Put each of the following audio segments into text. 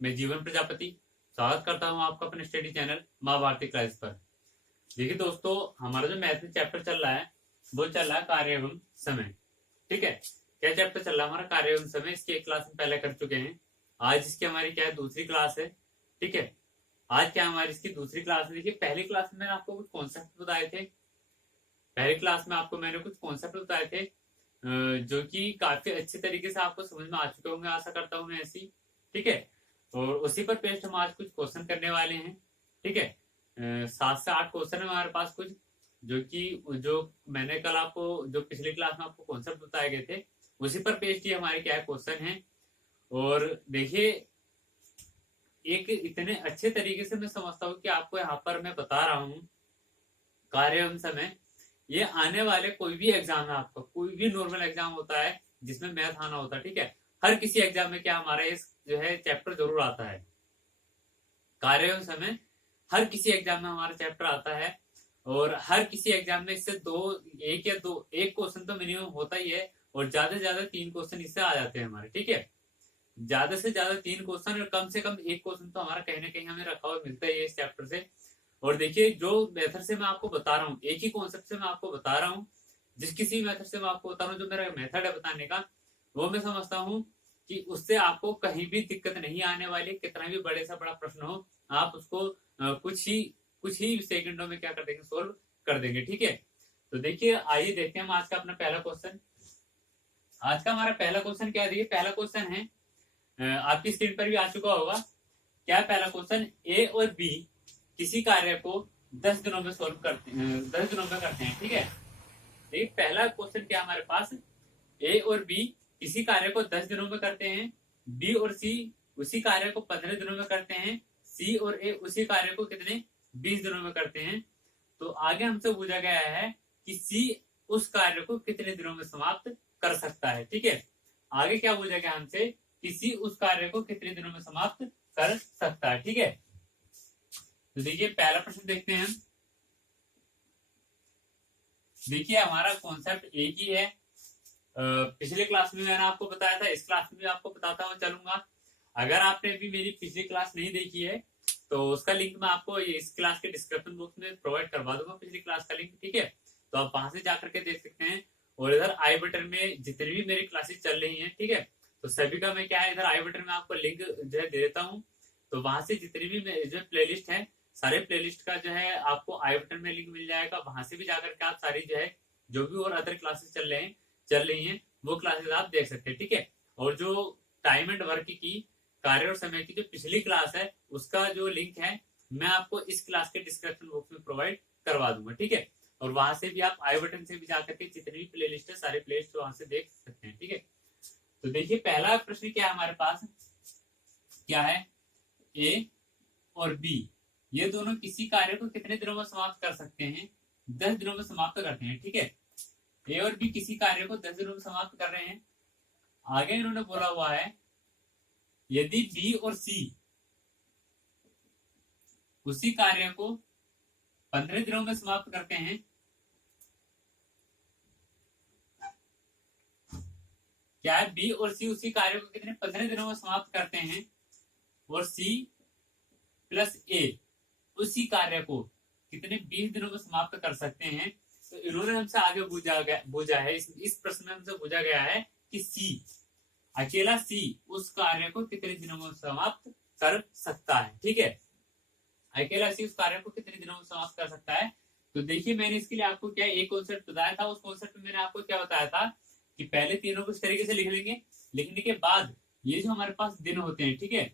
मैं जीवन प्रजापति स्वागत करता हूं आपका अपने स्टडी चैनल माँ भारती क्लास पर। देखिए दोस्तों, हमारा जो मैथ में चैप्टर चल रहा है वो चल रहा है कार्य एवं समय। ठीक है, क्या चैप्टर चल रहा है हमारा? कार्य एवं समय। इसकी एक क्लास हम पहले कर चुके हैं। आज इसकी हमारी क्या है, दूसरी क्लास है। ठीक है, आज क्या हमारी इसकी दूसरी क्लास है। देखिए, पहली क्लास में मैंने आपको कुछ कॉन्सेप्ट बताए थे। पहली क्लास में आपको मैंने कुछ कॉन्सेप्ट बताए थे जो कि काफी अच्छे तरीके से आपको समझ में आ चुके होंगे, आशा करता हूँ मैं ऐसी। ठीक है, और उसी पर पेस्ट हम आज कुछ क्वेश्चन करने वाले हैं। ठीक है, 7 से 8 क्वेश्चन है हमारे पास कुछ, जो मैंने कल आपको, जो पिछली क्लास में आपको कॉन्सेप्ट बताए गए थे, उसी पर पेस्ट ही हमारे क्या है क्वेश्चन है। और देखिए, एक इतने अच्छे तरीके से मैं समझता हूँ कि आपको यहाँ पर मैं बता रहा हूँ कार्य एवं समय। ये आने वाले कोई भी एग्जाम है आपका, कोई भी नॉर्मल एग्जाम होता है जिसमें मैथ आना होता है, ठीक है, हर किसी एग्जाम में क्या हमारा इस जो है चैप्टर जरूर आता है। कार्य एवं समय हर किसी एग्जाम में हमारा चैप्टर आता है। और हर किसी एग्जाम में इससे एक क्वेश्चन तो मिनिमम होता ही है, और ज्यादा से ज्यादा 3 क्वेश्चन इससे आ जाते हैं हमारे। ठीक है, ज्यादा से ज्यादा 3 क्वेश्चन और कम से कम 1 क्वेश्चन तो हमारा कहीं ना कहीं हमें रखा हुआ मिलता ही है इस चैप्टर से। और देखिए, जो मेथड से मैं आपको बता रहा हूँ, एक ही कॉन्सेप्ट से मैं आपको बता रहा हूँ, जिस किसी मेथड से मैं आपको बता रहा हूँ, जो मेरा मेथड है बताने का, वो मैं समझता हूँ कि उससे आपको कहीं भी दिक्कत नहीं आने वाली। कितना भी बड़े से बड़ा प्रश्न हो, आप उसको कुछ ही सेकंडों में क्या कर देंगे, सोल्व कर देंगे। ठीक है, तो देखिए, आइए देखते हैं हम आज का अपना पहला क्वेश्चन। आज का हमारा पहला क्वेश्चन क्या है? देखिए, पहला क्वेश्चन है, आपकी स्क्रीन पर भी आ चुका होगा। क्या है पहला क्वेश्चन? ए और बी किसी कार्य को 10 दिनों में सोल्व करते हैं, 10 दिनों में करते हैं। ठीक है, देखिए पहला क्वेश्चन क्या हमारे पास, ए और बी किसी कार्य को 10 दिनों में करते हैं, बी और सी उसी कार्य को 15 दिनों में करते हैं, सी और ए उसी कार्य को कितने, 20 दिनों में करते हैं। तो आगे हमसे पूछा गया है कि सी उस कार्य को कितने दिनों में समाप्त कर सकता है। ठीक है, आगे क्या पूछा गया हमसे कि सी उस कार्य को कितने दिनों में समाप्त कर सकता है। ठीक है, तो देखिए पहला प्रश्न देखते हैं हम। देखिए, हमारा कॉन्सेप्ट एक ही है। पिछले क्लास में मैंने आपको बताया था, इस क्लास में भी आपको बताता हुआ चलूंगा। अगर आपने अभी मेरी पिछली क्लास नहीं देखी है तो उसका लिंक मैं आपको इस क्लास के डिस्क्रिप्शन बॉक्स में प्रोवाइड करवा दूंगा, पिछली क्लास का लिंक। ठीक है, तो आप वहां से जाकर के देख सकते हैं। और इधर आई बटन में जितनी भी मेरी क्लासेस चल रही हैं, ठीक है, तो सभी का मैं क्या है, इधर आई बटन में आपको लिंक जो है दे देता हूँ। तो वहां से जितनी भी जो प्लेलिस्ट है, सारे प्लेलिस्ट का जो है आपको आई बटन में लिंक मिल जाएगा। वहां से भी जाकर के आप सारी जो है, जो भी और अदर क्लासेस चल रही हैं, वो क्लासेस आप देख सकते हैं। ठीक है, और जो टाइम एंड वर्क की, कार्य और समय की जो पिछली क्लास है, उसका जो लिंक है मैं आपको इस क्लास के डिस्क्रिप्शन बॉक्स में प्रोवाइड करवा दूंगा। ठीक है, और वहां से भी आप आई बटन से भी जाकर के जितनी भी प्ले लिस्ट है, सारे प्ले लिस्ट वहां से देख सकते हैं। ठीक है, तो देखिए पहला प्रश्न क्या है हमारे पास, क्या है, ए और बी ये दोनों किसी कार्य को कितने दिनों में समाप्त कर सकते हैं? 10 दिनों में समाप्त करते हैं। ठीक है, ए और बी किसी कार्य को 10 दिनों में समाप्त कर रहे हैं। आगे इन्होंने बोला हुआ है, यदि बी और सी उसी कार्य को 15 दिनों में समाप्त करते हैं, क्या है, बी और सी उसी कार्य को कितने 15 दिनों में समाप्त करते हैं, और सी प्लस ए उसी कार्य को कितने 20 दिनों में समाप्त कर सकते हैं। तो इन्होंने हमसे आगे पूछा है, इस प्रश्न में हमसे पूछा गया है कि सी, अकेला सी उस कार्य को कितने दिनों में समाप्त कर सकता है। ठीक है, अकेला सी उस कार्य को कितने दिनों में समाप्त कर सकता है। तो देखिए, मैंने इसके लिए आपको क्या एक कॉन्सेप्ट बताया था। उस कॉन्सेप्ट में मैंने आपको क्या बताया था कि पहले तीनों को इस तरीके से लिख लेंगे। लिखने के बाद ये जो हमारे पास दिन होते हैं, ठीक है,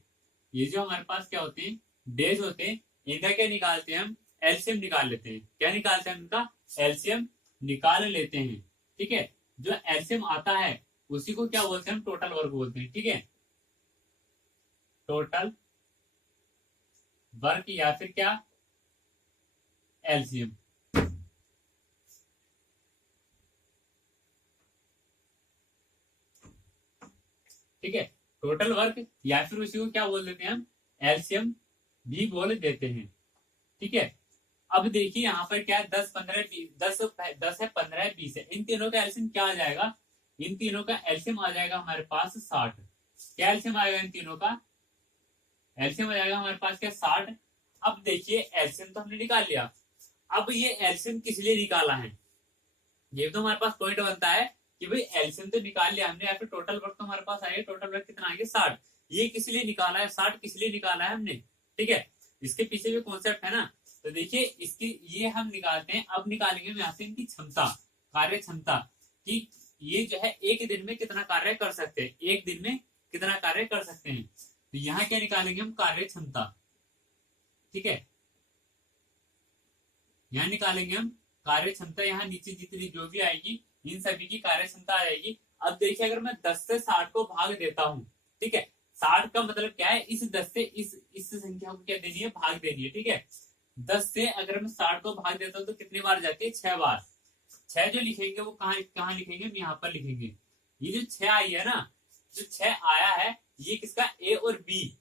ये जो हमारे पास क्या होते हैं, डेज होते हैं, इनका क्या निकालते हैं हम, एलसीएम निकाल लेते हैं। क्या निकालते हैं? इनका एलसीएम निकाल लेते हैं। ठीक है, जो एलसीएम आता है उसी को क्या बोलते हैं हम, टोटल वर्क बोलते हैं। ठीक है, टोटल वर्क या फिर क्या, एलसीएम। ठीक है, टोटल वर्क या फिर उसी को क्या बोल देते हैं हम, एलसीएम भी बोल देते हैं। ठीक है, अब देखिए यहाँ पर क्या है, 10 15 10 है, 15 है, 20 है, इन तीनों का एलसीएम क्या आ जाएगा, इन तीनों का एलसीएम आ जाएगा हमारे पास 60। क्या एलसीएम आएगा इन तीनों का, एलसीएम हो जाएगा हमारे पास क्या 60। अब देखिए एलसीएम तो हमने निकाल लिया, अब ये एलसीएम किस लिए निकाला है, ये तो हमारे पास पॉइंट बनता है कि भाई एलसीएम तो निकाल लिया हमने, या फिर टोटल वर्क तो हमारे पास आएगा, टोटल वर्क कितना आएगा 60। ये किस लिए निकाला है, 60 किस लिए निकाला है हमने, ठीक है, इसके पीछे भी कॉन्सेप्ट है ना। तो देखिए इसकी ये हम निकालते हैं, अब निकालेंगे हम यहाँ से इनकी क्षमता, कार्य क्षमता, कि ये जो है एक दिन में कितना कार्य कर सकते हैं, एक दिन में कितना कार्य कर सकते हैं। तो यहाँ क्या निकालेंगे हम, कार्य क्षमता, ठीक है, यहाँ निकालेंगे हम कार्य क्षमता, यहाँ नीचे जितनी जो भी आएगी इन सभी की कार्य क्षमता आ जाएगी। अब देखिए अगर मैं 10 से 60 को भाग देता हूं, ठीक है, 60 का मतलब क्या है, इस 10 से इस संख्या को क्या देनी है, भाग देनी है, ठीक है। 10 से अगर मैं 60 को भाग देता हूँ तो कितनी बार जाती है, 6 बार। 6 जो लिखेंगे वो कहाँ कहाँ लिखेंगे, हम यहाँ पर लिखेंगे। ये जो 6 आई है ना, जो 6 आया है ये किसका, ए और बी,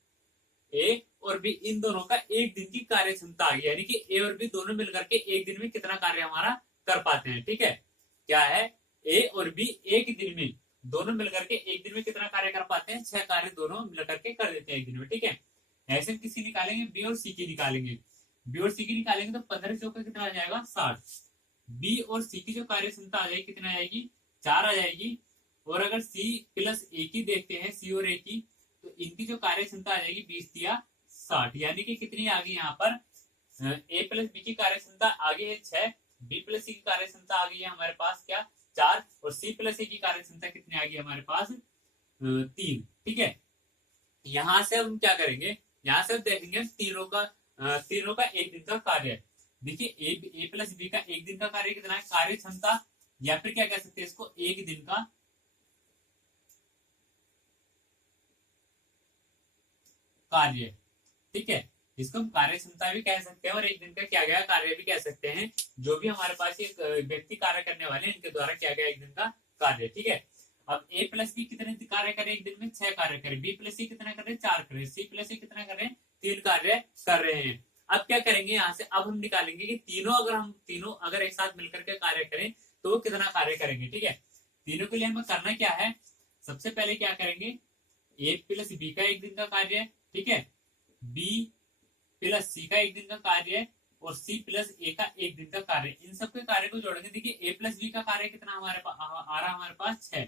ए और बी इन दोनों का एक दिन की कार्य क्षमता आ गई, यानी कि ए और बी दोनों मिलकर के एक दिन में कितना कार्य हमारा कर पाते हैं, ठीक है। क्या है, ए और बी एक दिन में दोनों मिलकर के एक दिन में कितना कार्य कर पाते हैं, 6 कार्य दोनों मिलकर के कर देते हैं एक दिन में, ठीक है। ऐसे किसी निकालेंगे, बी और सी की निकालेंगे, बी और सी की निकालेंगे तो 15 चौका कितना आ जाएगा, 60। बी और सी की जो कार्य क्षमता आ जाएगी कितना आ जाएगी, 4 आ जाएगी। और अगर सी प्लस ए की देखते हैं, सी और ए की, तो इनकी जो कार्य क्षमता आ जाएगी 20 दिया 60, यानी कि कितनी आ गई यहाँ पर, ए प्लस बी की कार्य क्षमता आ गई है 6, बी प्लस सी की कार्य क्षमता आ गई है हमारे पास क्या 4, और सी प्लस ए की कार्य क्षमता कितनी आ गई हमारे पास 3, ठीक है। यहां से हम क्या करेंगे, यहाँ से देखेंगे तीनों का एक दिन का कार्य। देखिए ए प्लस बी का एक दिन का कार्य कितना है, कार्य क्षमता, या फिर क्या कह सकते हैं इसको, एक दिन का कार्य, ठीक है। इसको हम कार्य क्षमता भी कह सकते हैं और एक दिन का किया गया कार्य भी कह सकते हैं, जो भी हमारे पास एक व्यक्ति कार्य करने वाले इनके द्वारा किया गया एक दिन का कार्य, ठीक है। अब ए प्लस बी कितने कार्य करे एक दिन में, 6 कार्य करे, बी प्लस सी कितना करे, 4 करे, सी प्लस सी कितना करे, 3 कार्य कर रहे हैं। अब क्या करेंगे यहाँ से, अब हम निकालेंगे कि तीनों अगर एक साथ मिलकर के कार्य करें तो वो कितना कार्य करेंगे, ठीक है। तीनों के लिए हमें करना क्या है, सबसे पहले क्या करेंगे, ए प्लस बी का एक दिन का कार्य है, ठीक है, बी प्लस सी का एक दिन का कार्य है, और सी प्लस ए का एक दिन का कार्य, इन सबके कार्य को जोड़ेंगे। देखिए ए प्लस बी का कार्य कितना हमारे पास आ रहा है, हमारे पास 6,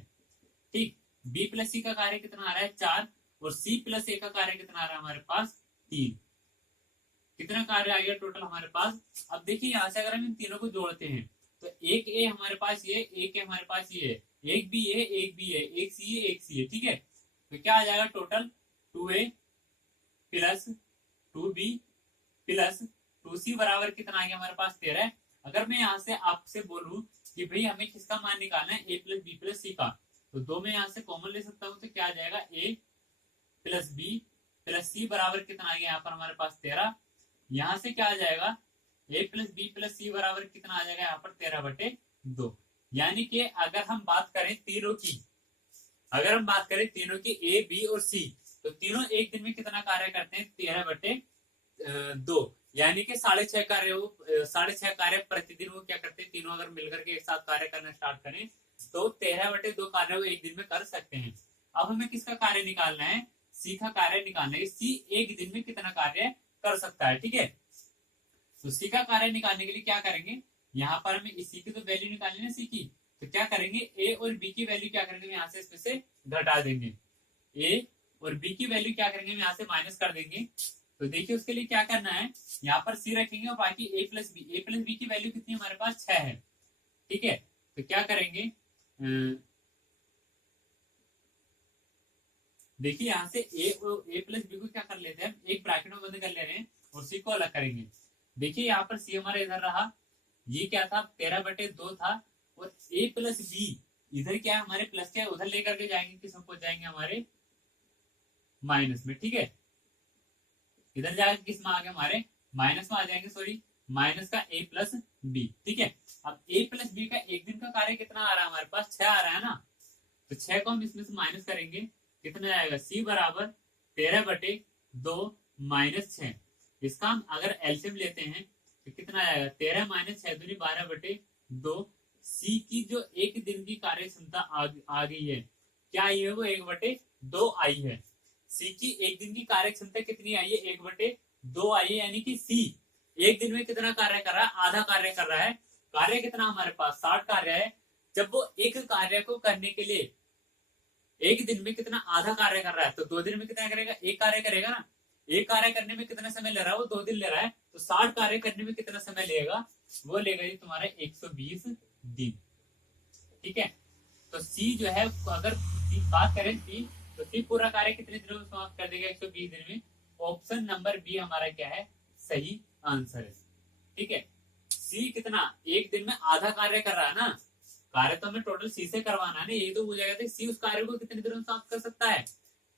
ठीक, बी प्लस सी का कार्य कितना आ रहा है 4, और सी प्लस ए का कार्य कितना आ रहा है हमारे पास 3, कितना कार्य आ गया टोटल हमारे पास। अब देखिए यहाँ से अगर हम इन तीनों को जोड़ते हैं तो एक ए हमारे पास ये, एक ए हमारे पास ये है, एक बी है, एक बी है, एक सी है, एक सी है, ठीक है। तो क्या आ जाएगा total, 2a plus 2b plus 2c बराबर कितना आ गया हमारे पास 13। अगर मैं यहाँ से आपसे बोलूं कि भाई हमें किसका मान निकालना है, a प्लस बी प्लस सी का, तो दो में यहाँ से कॉमन ले सकता हूँ, तो क्या आ जाएगा, a प्लस बी प्लस सी बराबर कितना आ गया यहाँ पर हमारे पास 13। यहाँ से क्या आ जाएगा, a प्लस बी प्लस सी बराबर कितना आ जाएगा यहाँ पर 13/2। यानी कि अगर हम बात करें तीनों की, अगर हम बात करें तीनों की ए बी और सी, तो तीनों एक दिन में कितना कार्य करते हैं, 13/2, यानी कि 6.5 कार्य, वो 6.5 कार्य प्रतिदिन वो क्या करते हैं, तीनों अगर मिलकर के एक साथ कार्य करना स्टार्ट करें तो 13/2 कार्य वो एक दिन में कर सकते हैं। अब हमें किसका कार्य निकालना है, सी का कार्य निकालना है, सी एक दिन में कितना कार्य कर सकता है, ठीक है। तो सी का कार्य निकालने के लिए क्या करेंगे, यहाँ पर हमें इसी की तो वैल्यू निकालनी है सी की, तो क्या करेंगे, ए और बी की वैल्यू क्या करेंगे, यहाँ से इसमें से घटा देंगे, ए और बी की वैल्यू क्या करेंगे, यहाँ से माइनस कर देंगे। तो देखिए उसके लिए क्या करना है, यहाँ पर सी रखेंगे और बाकी ए प्लस बी की वैल्यू कितनी हमारे पास 6 है, ठीक है। तो क्या करेंगे, देखिए यहाँ से ए प्लस बी को क्या कर लेते हैं, एक ब्रैकेट में बंद कर ले रहे हैं और सी को अलग करेंगे। देखिए यहाँ पर सी हमारा इधर रहा, ये क्या था 13/2 था, और ए प्लस बी इधर क्या है हमारे प्लस क्या है, उधर लेकर के जाएंगे किस में पहुंच जाएंगे हमारे माइनस में, ठीक है। इधर जाकर किस में आ गए हमारे माइनस में आ जाएंगे, सॉरी माइनस का ए प्लस बी, ठीक है। अब ए प्लस बी का एक दिन का कार्य कितना आ रहा है हमारे पास, 6 आ रहा है ना, तो 6 को हम इसमें से माइनस करेंगे, कितना आएगा, सी बराबर 13/2 माइनस 6। इसका हम अगर एलसीएम लेते हैं तो कितना आएगा, 13 माइनस 6 दूनी 12/2। सी की जो एक दिन की कार्य क्षमता आ गई है, क्या आई है वो 1/2 आई है। सी की एक दिन की कार्य क्षमता कितनी आई है, 1/2 आई है, यानी कि सी एक दिन में कितना कार्य कर रहा है, आधा कार्य कर रहा है। कार्य कितना हमारे पास 60 कार्य है। जब वो एक कार्य को करने के लिए एक दिन में कितना आधा कार्य कर रहा है, तो 2 दिन में कितना करेगा, एक कार्य करेगा ना। एक कार्य करने में कितना समय ले रहा है, वो 2 दिन ले रहा है, तो 60 कार्य करने में कितना समय लेगा, वो लेगा जी तुम्हारे 120 दिन। ठीक है, तो सी जो है, अगर बात करें सी, तो सी पूरा कार्य कितने दिनों में समाप्त कर देगा, 120 दिन में। ऑप्शन नंबर बी हमारा क्या है, सही आंसर है। ठीक है, सी कितना एक दिन में आधा कार्य कर रहा है ना, कार्य तो हमें टोटल सी से करवाना है ना, ये तो पूछा गया था सी उस कार्य को कितने दिनों में समाप्त कर सकता है,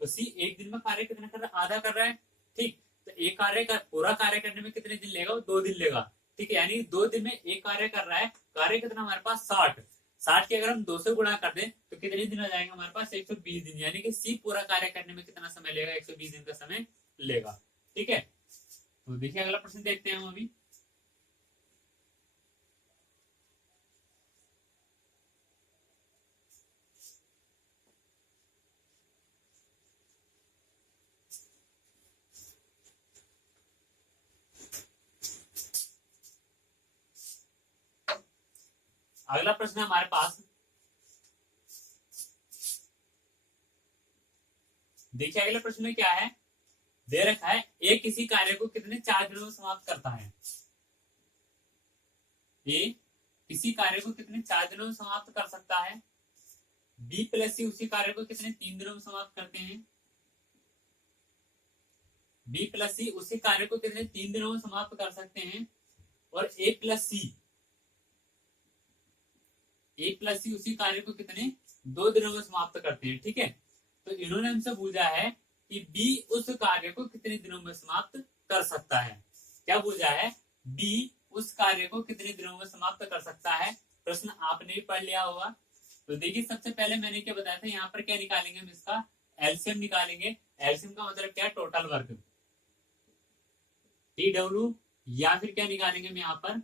तो सी एक दिन में कार्य कितना कर रहा है, आधा कर रहा है। ठीक, तो एक कार्य का पूरा कार्य करने में कितने दिन लेगा, वो 2 दिन लेगा। ठीक है, यानी 2 दिन में एक कार्य कर रहा है। कार्य कितना हमारे पास 60, 60 के अगर हम 2 से गुणा कर दें तो कितने दिन आ जाएंगे हमारे पास, 120 दिन, यानी कि सी पूरा कार्य करने में कितना समय लेगा, 120 दिन का समय लेगा। ठीक है, तो देखिए अगला प्रश्न देखते हैं हम अभी। अगला प्रश्न है हमारे पास, देखिए अगले प्रश्न में क्या है, दे रखा है ए किसी कार्य को कितने 4 दिनों में समाप्त करता है। ए किसी कार्य को कितने 4 दिनों में समाप्त कर सकता है। बी प्लस सी उसी कार्य को कितने 3 दिनों में समाप्त करते हैं। बी प्लस सी उसी कार्य को कितने 3 दिनों में समाप्त कर सकते हैं। और ए प्लस सी उसी कार्य को कितने 2 दिनों में समाप्त करते हैं। ठीक है, तो इन्होंने हमसे पूछा है कि बी उस कार्य को कितने दिनों में समाप्त कर सकता है। क्या पूछा है, बी उस कार्य को कितने दिनों में समाप्त कर सकता है। प्रश्न आपने भी पढ़ लिया होगा। तो देखिए सबसे पहले मैंने क्या बताया था, यहाँ पर क्या निकालेंगे हम, इसका एलसीएम निकालेंगे। एलसीएम का मतलब क्या है, टोटल वर्क, TW, या फिर क्या निकालेंगे हम यहाँ पर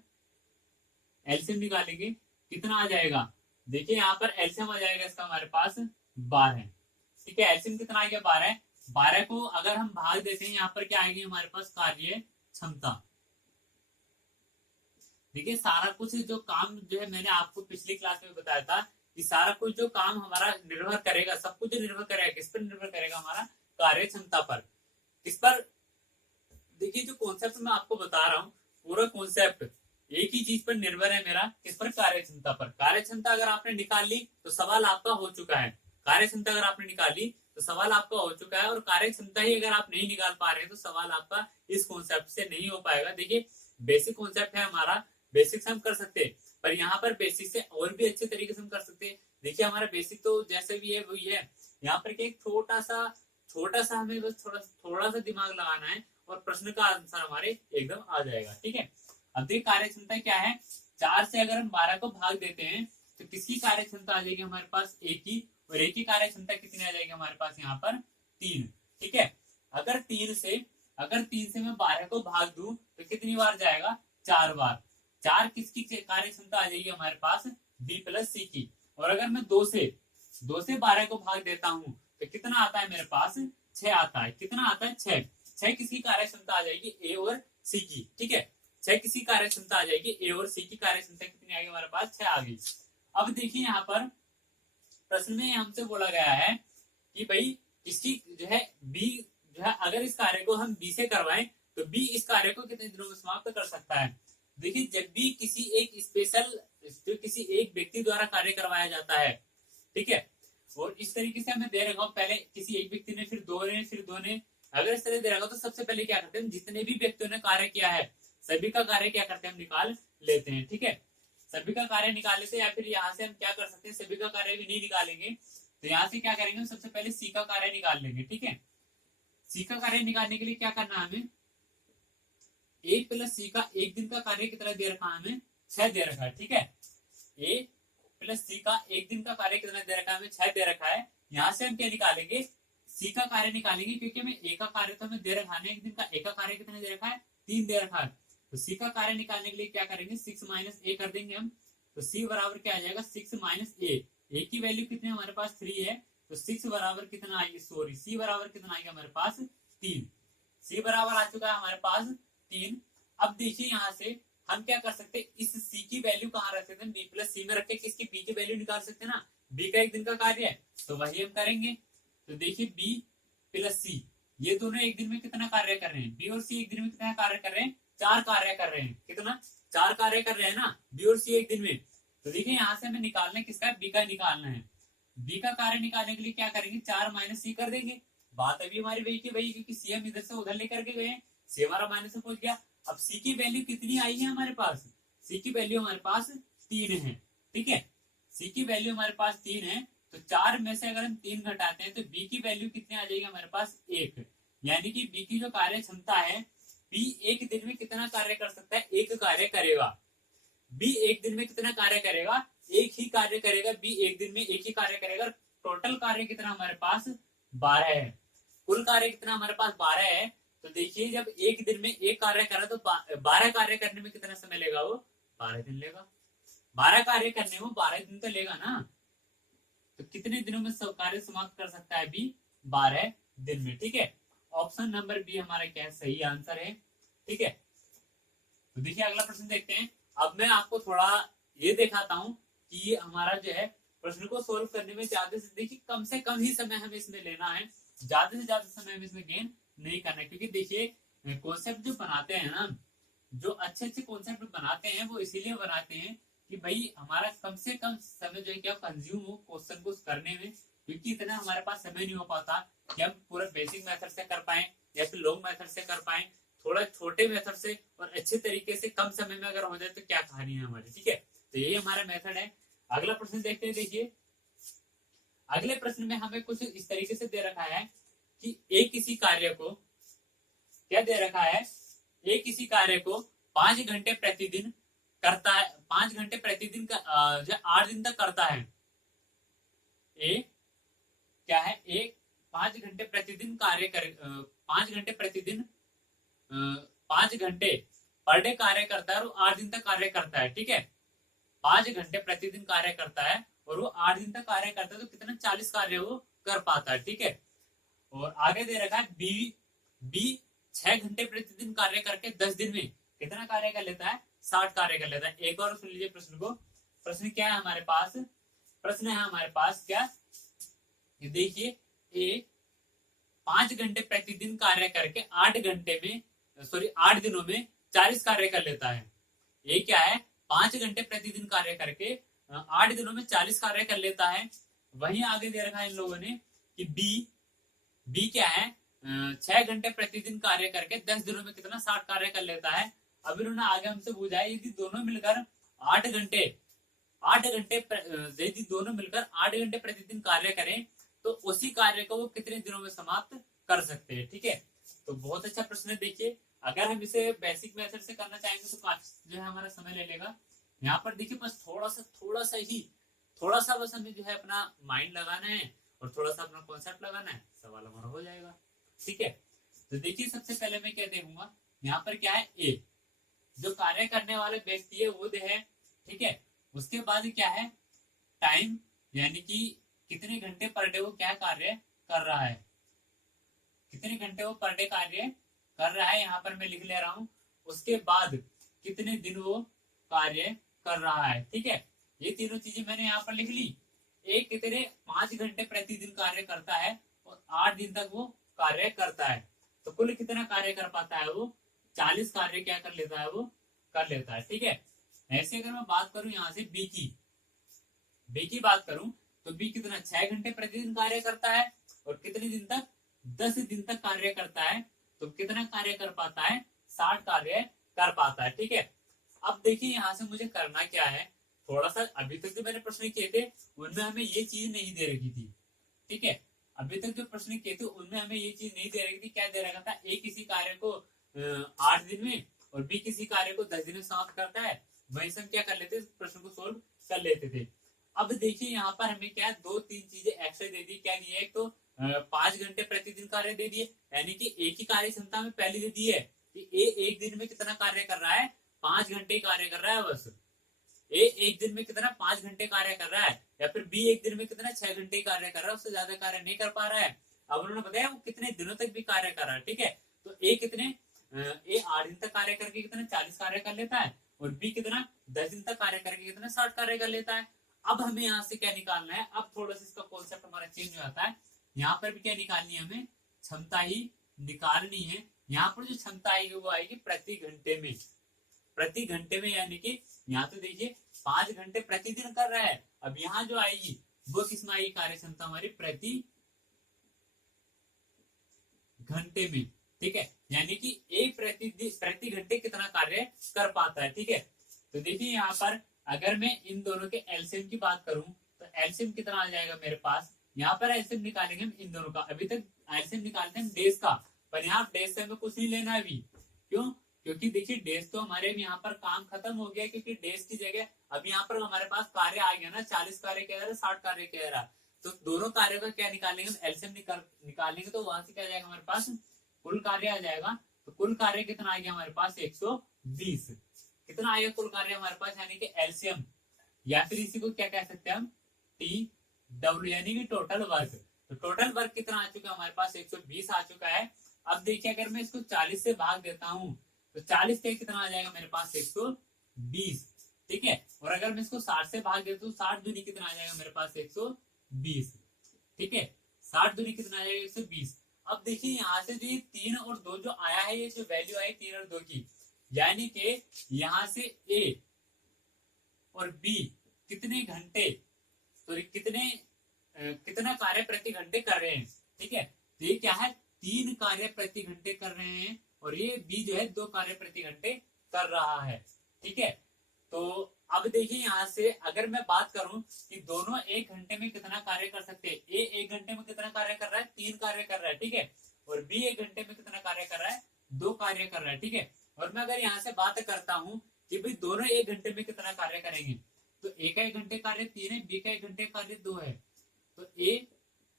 एलसीएम निकालेंगे। कितना आ जाएगा, देखिए यहाँ पर एलसीएम आ जाएगा इसका हमारे पास 12। ठीक है, एलसीएम कितना आ गया 12। 12 को अगर हम भाग देते हैं, यहाँ पर क्या आएगी हमारे पास, कार्य क्षमता। देखिए सारा कुछ जो काम जो है, मैंने आपको पिछली क्लास में बताया था कि सारा कुछ जो काम हमारा निर्भर करेगा, सब कुछ निर्भर करेगा, किस पर निर्भर करेगा, हमारा कार्य क्षमता पर। किस पर, देखिए जो कॉन्सेप्ट मैं आपको बता रहा हूँ, पूरा कॉन्सेप्ट एक ही चीज पर निर्भर है मेरा, किस पर, कार्य क्षमता पर। कार्य क्षमता अगर आपने निकाल ली तो सवाल आपका हो चुका है। कार्य क्षमता अगर आपने निकाल ली तो सवाल आपका हो चुका है। और कार्य क्षमता ही अगर आप नहीं निकाल पा रहे हैं तो सवाल आपका इस कॉन्सेप्ट से नहीं हो पाएगा। देखिए बेसिक कॉन्सेप्ट है हमारा, बेसिक से हम कर सकते हैं, पर यहाँ पर बेसिक से और भी अच्छे तरीके से हम कर सकते हैं। देखिए हमारा बेसिक तो जैसे भी है वही है, यहाँ पर एक छोटा सा हमें बस थोड़ा सा दिमाग लगाना है और प्रश्न का आंसर हमारे एकदम आ जाएगा। ठीक है, अब देखिए कार्य क्षमता क्या है, 4 से अगर हम 12 को भाग देते हैं तो किसकी कार्य क्षमता आ जाएगी हमारे पास, एक ही। और एक ही कार्य क्षमता कितनी आ जाएगी हमारे पास यहाँ पर, 3। ठीक है, अगर 3 से मैं 12 को भाग दूं तो कितनी बार जाएगा, 4 बार। 4 किसकी कार्य क्षमता आ जाएगी हमारे पास, बी प्लस सी की। और अगर मैं 2 से 12 को भाग देता हूं तो कितना आता है मेरे पास, 6 आता है। कितना आता है, 6 किसकी कार्य क्षमता आ जाएगी, ए और सी की। ठीक है, 6 किसकी कार्य क्षमता आ जाएगी, ए और सी की कार्य क्षमता कितनी आ गई हमारे पास, 6 आ गई। अब देखिए यहाँ पर प्रश्न में हमसे बोला गया है कि भाई इसकी जो है बी जो है, अगर इस कार्य को हम बी से करवाएं तो बी इस कार्य को कितने दिनों में समाप्त कर सकता है। देखिए जब भी किसी एक स्पेशल जो किसी एक व्यक्ति द्वारा कार्य करवाया जाता है, ठीक है, और इस तरीके से हमें दे रखा हो, पहले किसी एक व्यक्ति ने, फिर दो ने, अगर इस तरह दे रखा तो सबसे पहले क्या करते हैं, जितने भी व्यक्तियों ने कार्य किया है सभी का कार्य क्या करते हैं, हम निकाल लेते हैं। ठीक है, सभी का कार्य निकाल लेते हैं, या फिर यहाँ से हम क्या कर सकते हैं, सभी का कार्य भी नहीं निकालेंगे तो यहाँ से क्या करेंगे, हम सबसे पहले सी का कार्य निकाल लेंगे। ठीक है, सी का कार्य निकालने के लिए क्या करना है हमें, ए प्लस सी का एक दिन का कार्य कितना दे रखा है हमें, 6 दे रखा है। ठीक है, ए प्लस सी का एक दिन का कार्य कितना दे रखा है हमें, 6 दे रखा है। यहाँ से हम क्या निकालेंगे, सी का कार्य निकालेंगे, क्योंकि हमें ए का कार्य तो हमें दे रखा है एक दिन का, ए का कार्य कितना दे रखा है, 3 दे रखा है। तो सी का कार्य निकालने के लिए क्या करेंगे, 6 माइनस ए कर देंगे हम। तो सी बराबर क्या आ जाएगा, 6 माइनस ए। ए की वैल्यू कितनी हमारे पास 3 है, तो 6 बराबर कितना आएगी, सॉरी सी बराबर कितना आएगा हमारे पास 3। सी बराबर आ चुका है हमारे पास 3। अब देखिए यहाँ से हम क्या कर सकते हैं, इस सी की वैल्यू कहाँ रख सकते हैं, बी प्लस सी में रख के किसकी बी की वैल्यू निकाल सकते हैं ना, बी का एक दिन का कार्य है तो वही हम करेंगे। तो देखिए बी प्लस सी ये दोनों एक दिन में कितना कार्य कर रहे हैं, बी और सी एक दिन में कितना कार्य कर रहे हैं, 4 कार्य कर रहे हैं, कितना 4 कार्य कर रहे हैं ना बी और सी एक दिन में। तो देखिए यहाँ से हमें निकालना है किसका, बी का निकालना है। बी का कार्य निकालने के लिए क्या करेंगे, 4 माइनस सी कर देंगे। बात अभी हमारी वही की वही, क्योंकि सी हम इधर से उधर लेकर के गए, सी हमारा माइनस में पहुंच गया। अब सी की वैल्यू कितनी आई है हमारे पास, सी की वैल्यू हमारे पास 3 है, ठीक है, सी की वैल्यू हमारे पास 3 है। तो 4 में से अगर हम 3 घटाते हैं तो बी की वैल्यू कितनी आ जाएगी हमारे पास 1, यानी कि बी की जो कार्य क्षमता है, बी एक दिन में कितना कार्य कर सकता है, एक कार्य करेगा। बी एक दिन में कितना कार्य करेगा, एक ही कार्य करेगा, बी एक दिन में एक ही कार्य करेगा। टोटल कार्य कितना हमारे पास 12 है, कुल कार्य कितना हमारे पास 12 है। तो देखिए जब एक दिन में एक कार्य करा तो 12 कार्य करने में कितना समय लेगा, वो 12 दिन लेगा। 12 कार्य करने में 12 दिन तो लेगा ना, तो कितने दिनों में कार्य समाप्त कर सकता है बी, 12 दिन में, ठीक है। ऑप्शन नंबर बी हमारा क्या है, सही आंसर है, ठीक है। तो देखिए अगला प्रश्न देखते हैं। अब मैं आपको थोड़ा ये दिखाता हूं कि हमारा जो है प्रश्न को सोल्व करने में ज्यादा से देखिए कम से कम ही समय हमें इसमें लेना है, ज्यादा से ज्यादा समय हमें इसमें गेन नहीं करना है। क्योंकि देखिए कॉन्सेप्ट जो बनाते हैं ना, जो अच्छे अच्छे कॉन्सेप्ट बनाते हैं वो इसीलिए बनाते हैं कि भाई हमारा कम से कम समय जो है क्या कंज्यूम हो क्वेश्चन को करने में, क्योंकि इतना हमारे पास समय नहीं हो पाता कि हम पूरा बेसिक मेथड से कर पाए या फिर लॉन्ग मेथड से कर पाए। थोड़ा छोटे मेथड से और अच्छे तरीके से कम समय में अगर हो जाए तो क्या कहानी है हमारी, ठीक है। तो यही हमारा मेथड है। अगला प्रश्न देखते हैं। देखिए अगले प्रश्न में हमें कुछ इस तरीके से दे रखा है कि एक किसी कार्य को क्या दे रखा है, एक किसी कार्य को 5 घंटे प्रतिदिन करता है, 5 घंटे प्रतिदिन का 8 दिन तक करता है। ए क्या है, एक 5 घंटे प्रतिदिन कार्य कर 5 घंटे प्रतिदिन 5 घंटे पर डे कार्य करता है और 8 दिन तक कार्य करता है, ठीक है। 5 घंटे प्रतिदिन कार्य करता है और वो 8 दिन तक कार्य करता है, तो कितना 40 कार्य वो कर पाता है, ठीक है। और आगे दे रखा है बी, बी 6 घंटे प्रतिदिन कार्य करके 10 दिन में कितना कार्य कर लेता है, 60 कार्य कर लेता है। एक और सुन लीजिए प्रश्न को। प्रश्न क्या है हमारे पास, प्रश्न है हमारे पास क्या, देखिए ए 5 घंटे प्रतिदिन कार्य करके 8 घंटे में, सॉरी 8 दिनों में 40 कार्य कर लेता है। ये क्या है, 5 घंटे प्रतिदिन कार्य करके 8 दिनों में 40 कार्य कर लेता है। वहीं आगे दे रखा है इन लोगों ने कि बी, बी क्या है 6 घंटे प्रतिदिन कार्य करके 10 दिनों में कितना 60 कार्य कर लेता है। अब इन्होंने आगे हमसे पूछा है यदि दोनों मिलकर 8 घंटे यदि दोनों मिलकर 8 घंटे प्रतिदिन कार्य करें तो उसी कार्य को वो कितने दिनों में समाप्त कर सकते हैं, ठीक है। तो बहुत अच्छा प्रश्न है। देखिए अगर हम इसे बेसिक मेथड से करना चाहेंगे तो काफी जो है हमारा समय ले लेगा। यहाँ पर देखिए बस थोड़ा सा बस हमें जो है अपना माइंड लगाना है और थोड़ा सा अपना कॉन्सेप्ट लगाना है, सवाल हमारा हो जाएगा, ठीक है। तो देखिए सबसे पहले मैं क्या देखूंगा, यहाँ पर क्या है ए, जो कार्य करने वाले व्यक्ति है वो है, ठीक है। उसके बाद क्या है टाइम, यानी कि कितने घंटे पर डे वो क्या कार्य कर रहा है, कितने घंटे वो पर डे कार्य कर रहा है, यहाँ पर मैं लिख ले रहा हूं। उसके बाद कितने दिन वो कार्य कर रहा है, ठीक है। ये तीनों चीजें मैंने यहाँ पर लिख ली। एक कितने 5 घंटे प्रतिदिन कार्य करता है और 8 दिन तक वो कार्य करता है, तो कुल कितना कार्य कर पाता है वो 40 कार्य क्या कर लेता है, वो कर लेता है, ठीक है। ऐसे अगर मैं बात करूं यहाँ से बी की बात करूं तो बी कितना 6 घंटे प्रतिदिन कार्य करता है और कितने दिन तक 10 दिन तक कार्य करता है, तो कितना कार्य कर पाता है 60 कार्य कर पाता है, ठीक है। अब देखिए यहाँ से मुझे करना क्या है, थोड़ा सा अभी तक जो मैंने प्रश्न किए थे उनमें हमें ये चीज नहीं दे रखी थी, ठीक है। अभी तक जो प्रश्न किए थे उनमें हमें ये चीज नहीं दे रखी थी। क्या दे रखा था, ए किसी कार्य को 8 दिन में और बी किसी कार्य को 10 दिन में समाप्त करता है, वहीं से हम क्या कर लेते प्रश्न को सोल्व कर लेते थे। अब देखिए यहाँ पर हमें क्या 2-3 चीजें एक्स्ट्रा दे दी। क्या दिया, एक तो 5 घंटे प्रतिदिन कार्य दे दिए, यानी कि एक ही कार्य क्षमता में पहले दे दी है कि ए एक दिन में कितना कार्य कर रहा है, 5 घंटे कार्य कर रहा है बस, ए एक दिन में कितना 5 घंटे कार्य कर रहा है, या फिर बी एक दिन में कितना 6 घंटे कार्य कर रहा है, उससे ज्यादा कार्य नहीं कर पा रहा है। अब उन्होंने बताया वो कितने दिनों तक भी कार्य कर रहा है। ठीक है, तो ए कितने ए 8 दिन तक कार्य करके कितना 40 कार्य कर लेता है, और बी कितना 10 दिन तक कार्य करके कितना 60 कार्य कर लेता है। अब हमें यहाँ से क्या निकालना है, अब थोड़ा सा इसका कॉन्सेप्ट हमारा चेंज हो जाता है। यहाँ पर भी क्या निकालनी है, हमें क्षमता ही निकालनी है। यहाँ पर जो क्षमता आएगी वो आएगी प्रति घंटे में, प्रति घंटे में, यानी कि यहाँ तो देखिए 5 घंटे प्रतिदिन कर रहा है। अब यहाँ जो आएगी वो किसमें आएगी, कार्य क्षमता हमारी प्रति घंटे में। ठीक है, यानी कि एक प्रति घंटे कितना कार्य कर पाता है। ठीक है, तो देखिए यहाँ पर अगर मैं इन दोनों के एलसीएम की बात करूं तो एलसीएम कितना आ जाएगा मेरे पास, यहाँ पर एलसीएम निकालेंगे हम इन दोनों का। अभी तक एलसीएम निकालते हैं डेज का, पर यहाँ डेज से हमें कुछ नहीं लेना अभी। क्यों, क्योंकि देखिए डेज तो हमारे यहाँ पर काम खत्म हो गया, क्योंकि डेज की जगह अब यहाँ पर हमारे पास कार्य आ गया ना, 40 कार्य कह रहा है, 60 कार्य कह रहा है। तो दोनों कार्यों का क्या निकालेंगे हम, एलसीएम निकालेंगे, तो वहां से क्या जाएगा हमारे पास, कुल कार्य आ जाएगा। तो कुल कार्य कितना आ गया हमारे पास 120। कितना आएगा कुल कार्य हमारे पास, यानी कि एलसीएम, या फिर इसी को क्या कह सकते हैं हम, टी डब्ल्यू, यानी कि टोटल वर्क। तो टोटल वर्क कितना आ चुका है हमारे पास 120 आ चुका है। अब देखिए अगर मैं इसको 40 से भाग देता हूं तो 40 से कितना आ जाएगा मेरे पास 120। ठीक है, और अगर मैं इसको 60 से भाग देता हूँ, 60 दूनी कितना आ जाएगा मेरे पास 120। ठीक है, 60 दूनी कितना आ जाएगा 120। अब देखिए यहाँ से जो 3 और 2 जो आया है, ये जो वैल्यू आई 3 और 2 की, यानी कि यहां से ए और बी कितने घंटे, तो कितना कार्य प्रति घंटे कर रहे हैं। ठीक है, तो ये क्या है, 3 कार्य प्रति घंटे कर रहे हैं, और ये बी जो है 2 कार्य प्रति घंटे कर रहा है। ठीक है, तो अब देखिए यहाँ से अगर मैं बात करूं कि दोनों 1 घंटे में कितना कार्य कर सकते हैं, ए 1 घंटे में कितना कार्य कर रहा है, 3 कार्य कर रहा है। ठीक है, और बी 1 घंटे में कितना कार्य कर रहा है, 2 कार्य कर रहा है। ठीक है, और मैं अगर यहाँ से बात करता हूं कि भाई दोनों 1 घंटे में कितना कार्य करेंगे, तो ए का 1 घंटे कार्य 3 है, बी का 1 घंटे कार्य 2 है। तो ए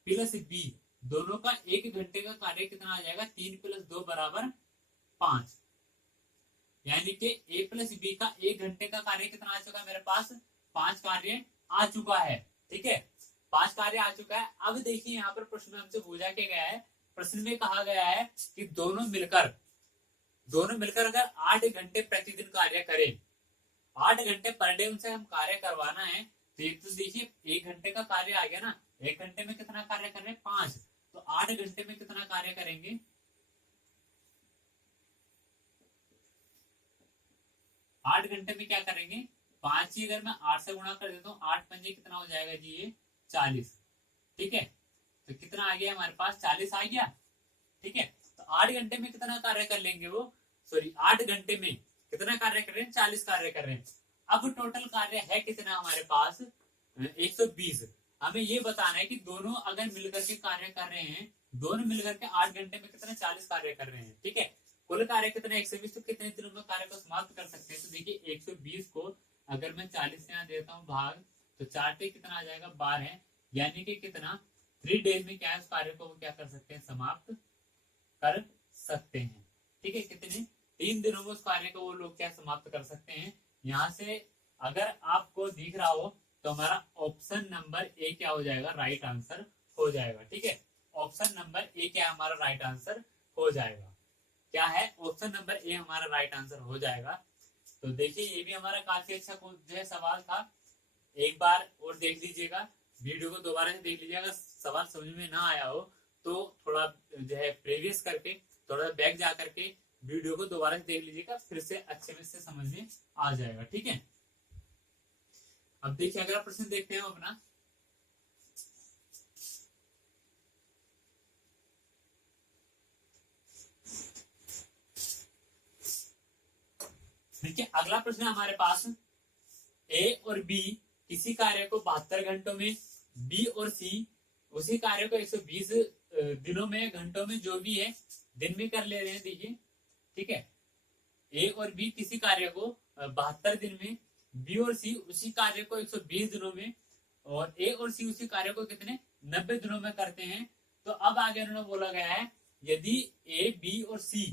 प्लस बी दोनों का 1 घंटे का कार्य कितना आ जाएगा, 3 + 2 = 5, यानी कि ए प्लस बी का 1 घंटे का कार्य कितना आ चुका है मेरे पास, 5 कार्य आ चुका है। ठीक है, 5 कार्य आ चुका है। अब देखिए यहाँ पर प्रश्न में हमसे पूछा क्या गया है, प्रश्न में कहा गया है कि दोनों मिलकर अगर 8 घंटे प्रतिदिन कार्य करें, 8 घंटे पर डे उनसे हम कार्य करवाना है, तो एक तो देखिए 1 घंटे का कार्य आ गया ना, 1 घंटे में कितना कार्य कर रहे हैं 5, तो 8 घंटे में कितना कार्य करेंगे, 8 घंटे में क्या करेंगे 5 ही, अगर मैं 8 से गुणा कर देता हूँ, 8 पंजे कितना हो जाएगा जी, ये 40। ठीक है, तो कितना आ गया हमारे पास 40 आ गया। ठीक है, तो 8 घंटे में कितना कार्य कर लेंगे वो, सॉरी 8 घंटे में कितना कार्य कर रहे हैं, 40 कार्य कर रहे हैं। अब टोटल कार्य है कितना हमारे पास 120। हमें ये बताना है कि दोनों अगर मिलकर के कार्य कर रहे हैं, दोनों मिलकर के 8 घंटे में कितना 40 कार्य कर रहे हैं। ठीक है, कुल कार्य कितना 120, तो कितने दिनों में कार्य को समाप्त कर सकते हैं। तो देखिए 120 को अगर मैं 40 से यहाँ देता हूँ भाग, तो 4 पे कितना आ जाएगा 12, यानी कि कितना 3 डेज में क्या है उस कार्य को वो क्या कर सकते हैं, समाप्त कर सकते हैं। ठीक है, कितने 3 दिनों में उस कार्य को वो लोग क्या समाप्त कर सकते हैं। यहाँ से अगर आपको दिख रहा हो तो हमारा ऑप्शन नंबर ए क्या हो जाएगा, राइट आंसर हो जाएगा। ठीक है, ऑप्शन नंबर ए क्या हमारा राइट आंसर हो जाएगा, क्या है ऑप्शन नंबर ए हमारा राइट आंसर हो जाएगा। तो देखिए ये भी हमारा काफी अच्छा जो है सवाल था, एक बार और देख लीजिएगा, वीडियो को दोबारा से देख लीजिएगा, सवाल समझ में ना आया हो तो थोड़ा जो है प्रीवियस करके थोड़ा बैक जा करके वीडियो को दोबारा से देख लीजिएगा, फिर से अच्छे से समझ में आ जाएगा। ठीक है, अब देखिए अगला प्रश्न देखते हैं अपना, देखिए अगला प्रश्न हमारे पास, ए और बी किसी कार्य को 72 घंटों में, बी और सी उसी कार्य को 120 दिनों में, घंटों में, जो भी है दिन में कर ले रहे हैं। देखिए ठीक है, ए और बी किसी कार्य को 72 दिन में, बी और सी उसी कार्य को 120 दिनों में, और ए और सी उसी कार्य को कितने 90 दिनों में करते हैं। तो अब आगे उन्होंने बोला गया है यदि ए बी और सी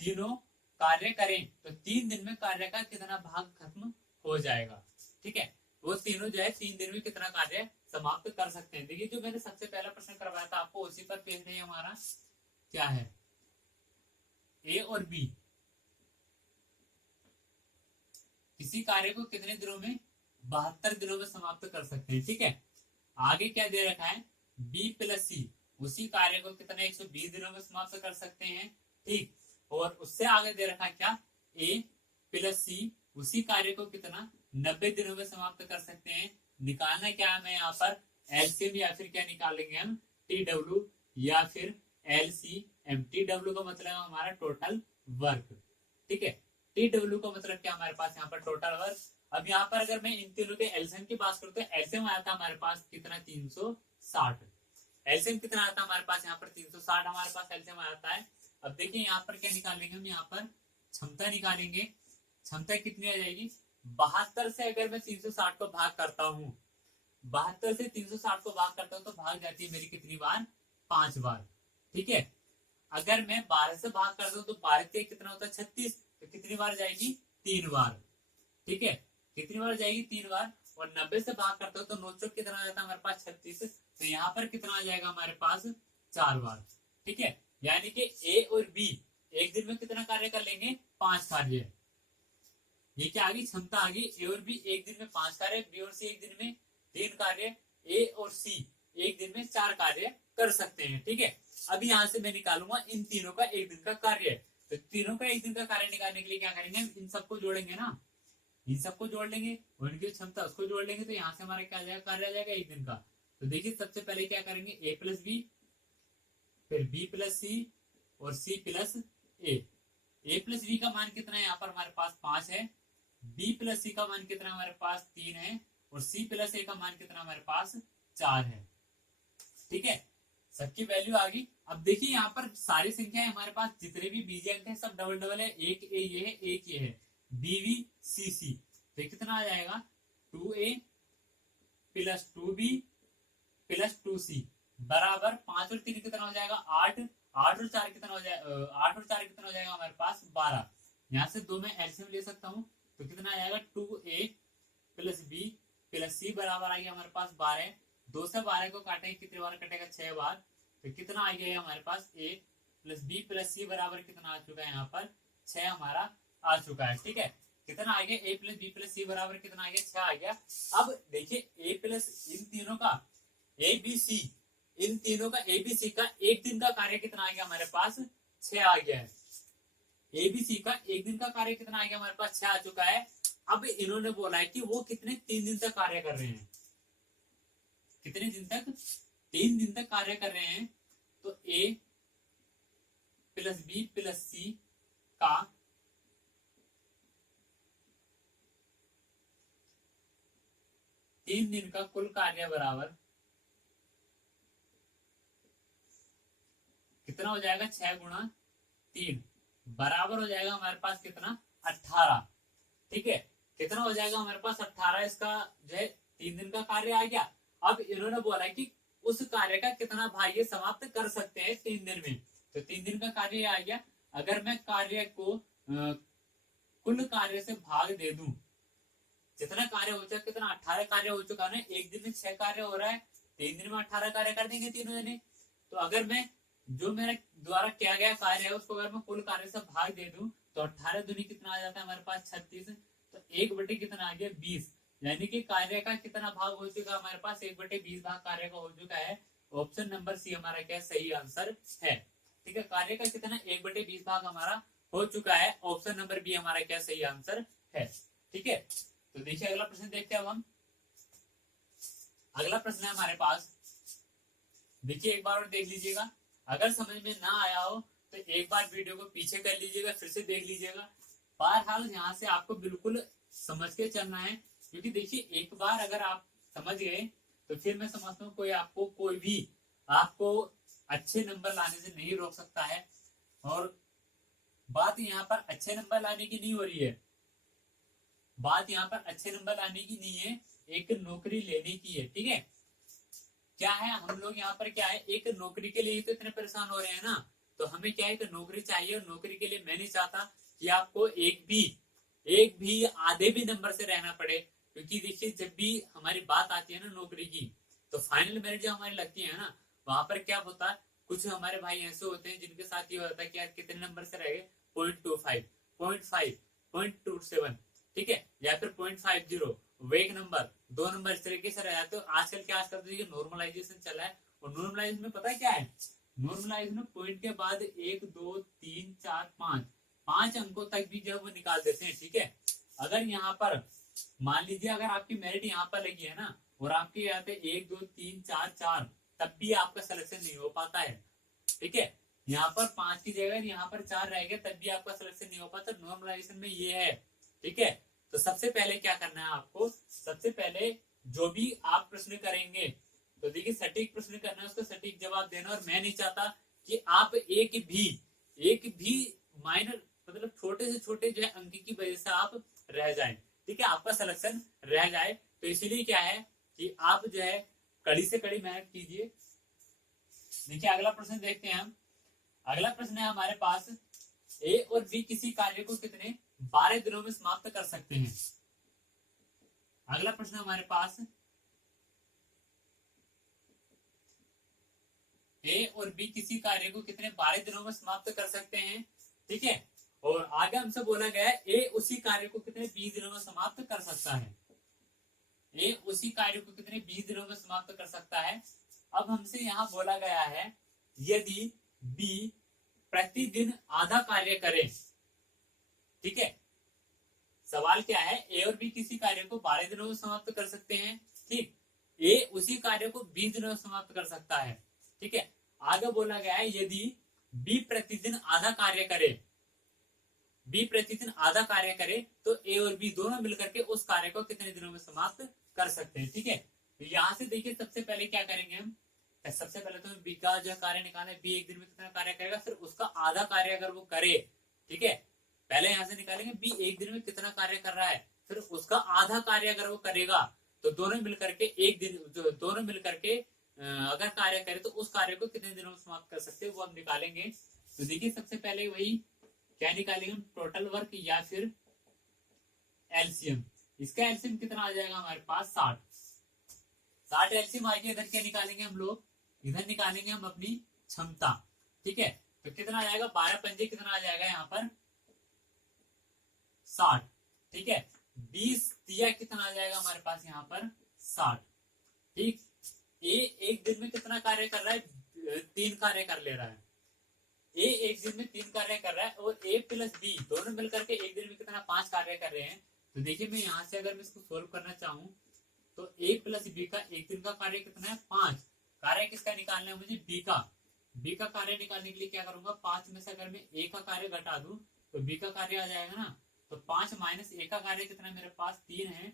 तीनों कार्य करें तो 3 दिन में कार्य का कितना भाग खत्म हो जाएगा। ठीक है, वो तीनों जो है 3 दिन में कितना कार्य समाप्त कर सकते हैं। देखिए जो मैंने सबसे पहला प्रश्न करवाया था आपको, उसी पर पेज है हमारा, क्या है, ए और बी किसी कार्य को कितने दिनों में, 72 दिनों में समाप्त कर सकते हैं। ठीक है, आगे क्या दे रखा है, बी प्लस सी उसी कार्य को कितने 120 दिनों में समाप्त कर सकते हैं। ठीक, और उससे आगे दे रखा है क्या, ए प्लस सी उसी कार्य को कितना 90 दिनों में समाप्त कर सकते हैं। निकालना क्या है हमें यहाँ पर, एलसीएम या फिर क्या निकालेंगे हम, टी डब्ल्यू या फिर एलसीएम। टी डब्ल्यू का मतलब हमारा टोटल वर्क। ठीक है, टी डब्ल्यू का मतलब क्या हमारे पास यहाँ पर टोटल वर्क। अब यहाँ पर अगर मैं इन तीनों के एलसीएम की बात करूँ तो एलसीएम आया था हमारे पास कितना, 360। एलसीएम कितना आता है हमारे पास यहाँ पर 360 हमारे पास एलसीएम आता है। अब देखिए यहाँ पर क्या निकालेंगे हम, यहाँ पर क्षमता निकालेंगे। क्षमता कितनी आ जाएगी, 72 से अगर मैं 360 को भाग करता हूँ, 72 से 360 को भाग करता हूँ तो भाग जाती है मेरी कितनी बार, 5 बार। ठीक है, अगर मैं 12 से भाग करता हूँ तो 12 से कितना होता है, 36, तो कितनी बार जाएगी, 3 बार। ठीक है, कितनी बार जाएगी, 3 बार। और 90 से भाग करते हो तो 9 चौक कितना आ जाता है हमारे पास, 36, तो यहाँ पर कितना आ जाएगा हमारे पास, 4 बार। ठीक है, यानी कि ए और बी एक दिन में कितना कार्य कर लेंगे, 5 कार्य। ये क्या आ गई, क्षमता आ गई। ए और बी एक दिन में 5 कार्य, बी और सी एक दिन में 3 कार्य, ए और सी एक दिन में 4 कार्य कर सकते हैं। ठीक है, अभी यहां से मैं निकालूंगा इन तीनों का एक दिन का कार्य। तो तीनों का एक दिन का कार्य निकालने के लिए क्या करेंगे, हम इन सबको जोड़ेंगे ना, इन सबको जोड़ लेंगे और इनकी क्षमता उसको जोड़ लेंगे, तो यहाँ से हमारा क्या आ जाएगा, कार्य आ जाएगा एक दिन का। तो देखिए सबसे पहले क्या करेंगे, ए प्लस बी, फिर बी प्लस सी और सी प्लस ए। ए प्लस बी का मान कितना है यहाँ पर हमारे पास 5 है, बी प्लस सी का मान कितना हमारे पास 3 है, और सी प्लस ए का मान कितना हमारे पास 4 है। ठीक है, सबकी वैल्यू आ गई। अब देखिए यहाँ पर सारी संख्याएं हमारे पास जितने भी बीजे अंक है सब डबल डबल है, एक ए ये है, एक ये है, बी वी सी सी, तो कितना आ जाएगा, 2a plus 2b plus 2c बराबर 5 और 3 कितना हो जाएगा, 8, 8 और 4 कितना हो जाएगा, 8 और 4 कितना हो जाएगा हमारे पास 12। यहाँ से 2 में एलसीएम ले सकता हूँ, तो कितना आ जाएगा, 2a plus b plus c बराबर आ गया हमारे पास 12। 2 से 12 को काटेंगे कितने बार कटेगा, 6 बार, तो कितना आ गया हमारे पास a plus b plus c बराबर कितना आ चुका है, यहाँ पर 6 हमारा आ चुका है। ठीक है, कितना आ गया, a प्लस बी प्लस सी बराबर कितना आ गया, 6 आ गया। अब देखिए a प्लस इन तीनों का ए बी सी, इन तीनों का ए बी सी का एक दिन का कार्य कितना आ गया हमारे पास, 6 आ गया है। ए बी सी का एक दिन का कार्य कितना आ गया हमारे पास, 6 आ चुका है। अब इन्होंने बोला है कि वो कितने 3 दिन तक कार्य कर रहे हैं, कितने दिन तक, 3 दिन तक कार्य कर रहे हैं। तो ए प्लस बी प्लस सी का 3 दिन का कुल कार्य बराबर कितना हो जाएगा, 6 गुणा 3 बराबर हो जाएगा हमारे पास कितना, 18। ठीक है, कितना हो जाएगा हमारे पास 18, इसका जो है 3 दिन का कार्य आ गया। अब इन्होंने बोला है कि उस कार्य का कितना भाग ये समाप्त कर सकते हैं 3 दिन में, तो 3 दिन का कार्य आ गया। अगर मैं कार्य को कुल कार्य से भाग दे दूं, जितना कार्य हो चुका, कितना 18 कार्य हो चुका ना, एक दिन में 6 कार्य हो रहा है, 3 दिन में 18 कार्य कर देंगे तीनों जने। तो अगर मैं जो मेरे द्वारा किया गया कार्य है उसको अगर मैं कुल कार्य से भाग दे दूं, तो 18 दूनी कितना आ जाता है हमारे पास, 36, तो 1/, कितना आ गया, 20। यानी कि कार्य का कितना भाग हो चुका हमारे पास, 1/20 भाग कार्य का हो चुका है। ऑप्शन नंबर सी हमारा क्या सही आंसर है। ठीक है, कार्य का कितना 1/20 भाग हमारा हो चुका है, ऑप्शन नंबर बी हमारा क्या सही आंसर है। ठीक है, तो देखिए अगला प्रश्न देखते हैं अब हम। अगला प्रश्न है हमारे पास, देखिए एक बार और देख लीजिएगा, अगर समझ में ना आया हो तो एक बार वीडियो को पीछे कर लीजिएगा, फिर से देख लीजिएगा। बहरहाल यहाँ से आपको बिल्कुल समझ के चलना है, क्योंकि देखिए एक बार अगर आप समझ गए तो फिर मैं समझता हूँ कोई भी आपको अच्छे नंबर लाने से नहीं रोक सकता है। और बात यहाँ पर अच्छे नंबर लाने की नहीं हो रही है, बात यहाँ पर अच्छे नंबर लाने की नहीं है, एक नौकरी लेने की है। ठीक है, क्या है, हम लोग यहाँ पर क्या है, एक नौकरी के लिए तो इतने परेशान हो रहे हैं ना, तो हमें क्या है कि नौकरी चाहिए, और नौकरी के लिए मैं नहीं चाहता कि आपको एक भी एक भी आधे भी नंबर से रहना पड़े, क्योंकि देखिए जब भी हमारी बात आती है ना नौकरी की, तो फाइनल मेरिट जो हमारी लगती है ना, वहां पर क्या होता है, कुछ हमारे भाई ऐसे होते हैं जिनके साथ ये होता है कि यार कितने नंबर से रह गए, 0.25, 0.5, 0.27, ठीक है, या फिर 0.50, वो एक नंबर, दो नंबर इस तरीके से रह जाते हो। आजकल तो देखिए नॉर्मलाइजेशन चला है, और नॉर्मलाइजेशन में पता है क्या है, नॉर्मलाइजेशन में पॉइंट के बाद 1 2 3 4 5 5 अंकों तक भी जो वो निकाल देते हैं, ठीक है। अगर यहाँ पर मान लीजिए अगर आपकी मेरिट यहाँ पर लगी है ना, और आपके यहाँ पे 1 2 3 4 4, तब भी आपका सिलेक्शन नहीं हो पाता है, ठीक है। यहाँ पर 5 की जगह यहाँ पर 4 रह गए, तब भी आपका सिलेक्शन नहीं हो पाता। नॉर्मलाइजेशन में ये है, ठीक है। तो सबसे पहले क्या करना है आपको, सबसे पहले जो भी आप प्रश्न करेंगे, तो देखिए सटीक प्रश्न करना है, उसका सटीक जवाब देना। और मैं नहीं चाहता कि आप एक भी माइनर मतलब छोटे से छोटे जो है अंक की वजह से आप रह जाएं, ठीक है, आपका सिलेक्शन रह जाए। तो इसीलिए क्या है कि आप जो है कड़ी से कड़ी मेहनत कीजिए। देखिए अगला प्रश्न देखते हैं हम। अगला प्रश्न है हमारे पास, ए और बी किसी कार्य को कितने 12 दिनों में समाप्त कर सकते हैं। अगला प्रश्न हमारे पास, ए और बी किसी कार्य को कितने 12 दिनों में समाप्त कर सकते हैं, ठीक है। और आगे हमसे बोला गया है ए उसी कार्य को कितने 20 दिनों में समाप्त कर सकता है। ए उसी कार्य को कितने 20 दिनों में समाप्त कर सकता है। अब हमसे यहाँ बोला गया है यदि बी प्रतिदिन आधा कार्य करे, ठीक है। सवाल क्या है, ए और बी किसी कार्य को 12 दिनों में समाप्त कर सकते हैं, ठीक। ए उसी कार्य को 20 दिनों में समाप्त कर सकता है, ठीक है। आगे बोला गया है यदि बी प्रतिदिन आधा कार्य करे, बी प्रतिदिन आधा कार्य करे, तो ए और बी दोनों मिलकर के उस कार्य को कितने दिनों में समाप्त कर सकते हैं, ठीक है। तो यहां से देखिए सबसे पहले क्या करेंगे हम, सबसे पहले तो बी का जो कार्य निकालना है, बी एक दिन में कितना कार्य करेगा, फिर उसका आधा कार्य अगर वो करे, ठीक है, पहले यहां से निकालेंगे बी एक दिन में कितना कार्य कर रहा है, फिर उसका आधा कार्य अगर वो करेगा, तो दोनों मिलकर के एक दिन, जो दोनों मिलकर के अगर कार्य करे तो उस कार्य को कितने दिनों में समाप्त कर सकते हैं वो हम निकालेंगे। तो देखिए सबसे पहले वही क्या निकालेंगे, टोटल वर्क या फिर एलसीएम। इसका एलसीएम कितना आ जाएगा हमारे पास 60 एलसीएम आएगी। इधर क्या निकालेंगे हम लोग, इधर निकालेंगे हम अपनी क्षमता, ठीक है। तो कितना आ जाएगा, 12 पंजे कितना आ जाएगा यहाँ पर 60, ठीक है। 20 दिया कितना आ जाएगा हमारे पास यहाँ पर 60, ठीक। ए एक दिन में कितना कार्य कर रहा है, 3 कार्य कर ले रहा है। ए एक दिन में 3 कार्य कर रहा है, और ए प्लस बी दोनों मिलकर के एक दिन में कितना 5 कार्य कर रहे हैं। तो देखिए मैं यहाँ से अगर मैं इसको सोल्व करना चाहूँ, तो ए प्लस बी का एक दिन का कार्य कितना है 5। कार्य किसका निकालना है मुझे, बी का। बी का कार्य निकालने के लिए क्या करूंगा, 5 में से अगर मैं ए का कार्य घटा दूं तो बी का कार्य आ जाएगा ना। तो 5 माइनस ए का कार्य कितना मेरे पास 3 है,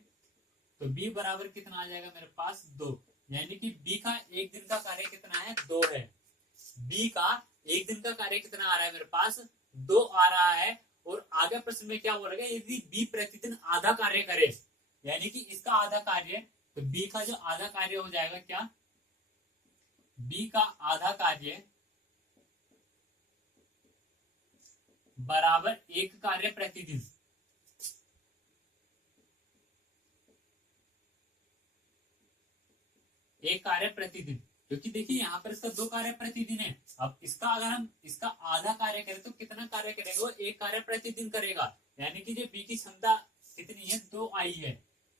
तो बी बराबर कितना आ जाएगा मेरे पास 2। यानी कि बी का एक दिन का कार्य कितना है 2 है। बी का एक दिन का कार्य कितना आ रहा है मेरे पास 2 आ रहा है। और आगे प्रश्न में क्या बोला गया, यदि बी प्रतिदिन आधा कार्य करे, यानी कि इसका आधा कार्य, तो बी का जो आधा कार्य हो जाएगा क्या, बी का आधा कार्य बराबर 1 कार्य प्रतिदिन। एक कार्य प्रतिदिन, क्योंकि देखिए यहाँ पर इसका 2 कार्य प्रतिदिन है। अब इसका अगर हम इसका आधा कार्य करें तो कितना कार्य करेगा, वो 1 कार्य प्रतिदिन करेगा। यानी कि जो बी की क्षमता कितनी है 2 आई है,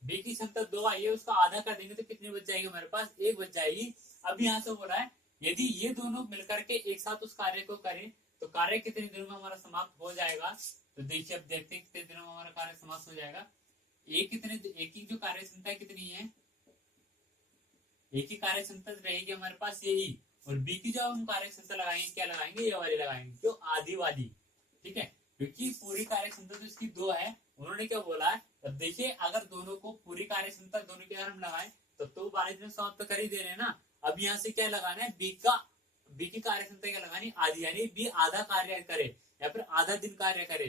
बी की क्षमता 2 आई है, उसका आधा कर देंगे तो कितनी बच जाएगी हमारे पास 1 बच जाएगी। अब यहाँ से हो रहा है यदि ये दोनों मिलकर के एक साथ उस कार्य को करें तो कार्य कितने दिनों में हमारा समाप्त हो जाएगा। तो देखिए अब देखते हैं कितने दिनों में हमारा कार्य समाप्त हो जाएगा। एक की जो कार्य क्षमता कितनी है, एक ही कार्य क्षमता रहेगी हमारे पास यही, और बी की जो हम कार्य क्षमता लगाएंगे क्या लगाएंगे, ये वाली लगाएंगे, जो आधी वाली, ठीक है। क्योंकि पूरी कार्य क्षमता तो इसकी 2 है, उन्होंने क्या बोला है, अब देखिए अगर दोनों को पूरी कार्य क्षमता दोनों की अगर हम लगाए तो 12 दिन समाप्त कर ही दे रहे हैं ना। अब यहाँ से क्या लगाना है, बी की कार्य क्षमता क्या लगानी आधी, यानी बी आधा कार्य करे या फिर आधा दिन कार्य करे,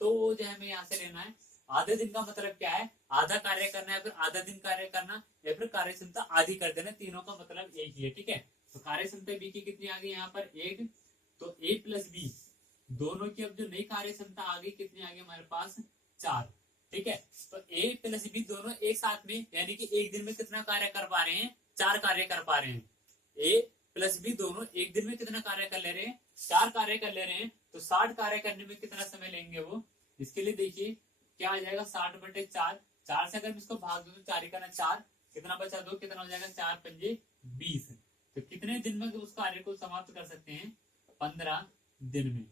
तो वो जो हमें यहाँ से लेना है। आधे दिन का मतलब क्या है, आधा कार्य करना है, फिर आधा दिन कार्य करना, या फिर कार्य क्षमता आधी कर देना, तीनों का मतलब एक ही है, ठीक है। तो कार्य क्षमता बी की कितनी आ गई यहाँ पर 1, तो ए प्लस बी दोनों की अब जो नई कार्य क्षमता आ गई कितनी आ गई हमारे पास 4। ठीक है, तो ए प्लस बी दोनों एक साथ में, यानी कि एक दिन में कितना कार्य कर पा रहे हैं, 4 कार्य कर पा रहे हैं। ए प्लस बी दोनों एक दिन में कितना कार्य कर ले रहे हैं, 4 कार्य कर ले रहे हैं। तो 60 कार्य करने में कितना समय लेंगे वो, इसके लिए देखिए क्या आ जाएगा, 60/4। 4 से अगर इसको भाग दो तो 4 का 4, कितना बचा 2, कितना हो जाएगा, 4 पंजे 20। तो कितने दिन में उस कार्य को समाप्त कर सकते हैं, 15 दिन में।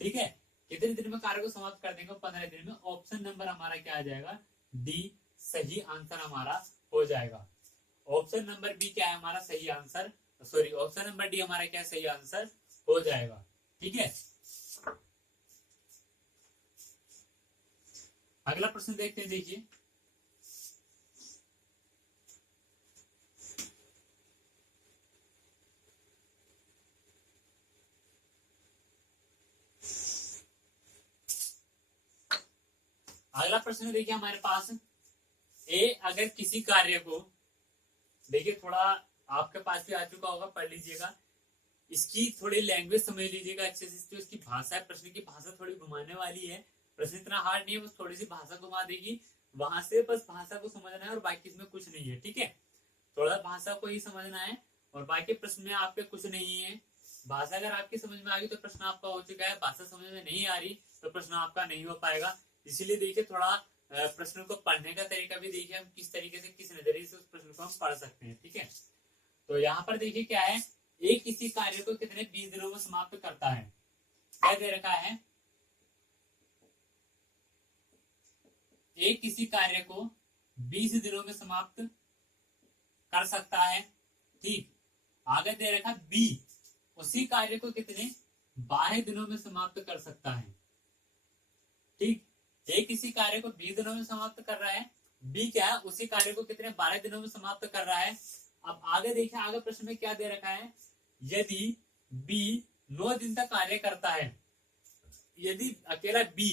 ठीक है, कितने दिन में कार्य को समाप्त कर देंगे, 15 दिन में। ऑप्शन नंबर हमारा क्या आ जाएगा, डी सही आंसर हमारा हो जाएगा। ऑप्शन नंबर बी क्या है हमारा सही answer, sorry option number D हमारा क्या सही आंसर हो जाएगा। ठीक है, अगला प्रश्न देखते हैं। देखिए अगला प्रश्न देखिए हमारे पास, ए अगर किसी कार्य को, देखिए थोड़ा आपके पास भी आ चुका होगा, पढ़ लीजिएगा, इसकी थोड़ी लैंग्वेज समझ लीजिएगा अच्छे से। जो इसकी भाषा है, प्रश्न की भाषा थोड़ी घुमाने वाली है। प्रश्न इतना हार्ड नहीं है, बस थोड़ी सी भाषा घुमा देगी, वहां से बस भाषा को समझना है और बाकी इसमें कुछ नहीं है। ठीक है, थोड़ा भाषा को ही समझना है और बाकी प्रश्न में आपके कुछ नहीं है। भाषा अगर आपकी समझ में आ गई तो प्रश्न आपका हो चुका है, भाषा समझ में नहीं आ रही तो प्रश्न आपका नहीं हो पाएगा। इसीलिए देखिए थोड़ा प्रश्न को पढ़ने का तरीका भी देखिए, हम किस तरीके से, किस नजरिए से उस प्रश्न को हम पढ़ सकते हैं। ठीक है, तो यहाँ पर देखिए क्या है, एक किसी कार्य को कितने 20 दिनों में समाप्त करता है, क्या दे रखा है, एक किसी कार्य को 20 दिनों में समाप्त कर सकता है। ठीक, आगे दे रखा बी उसी कार्य को कितने 12 दिनों में समाप्त कर सकता है। ठीक, ए किसी कार्य को 20 दिनों में समाप्त कर रहा है, बी क्या है उसी कार्य को कितने 12 दिनों में समाप्त कर रहा है। अब आगे देखिए, आगे प्रश्न में क्या दे रखा है, यदि बी 9 दिन तक कार्य करता है, यदि अकेला बी,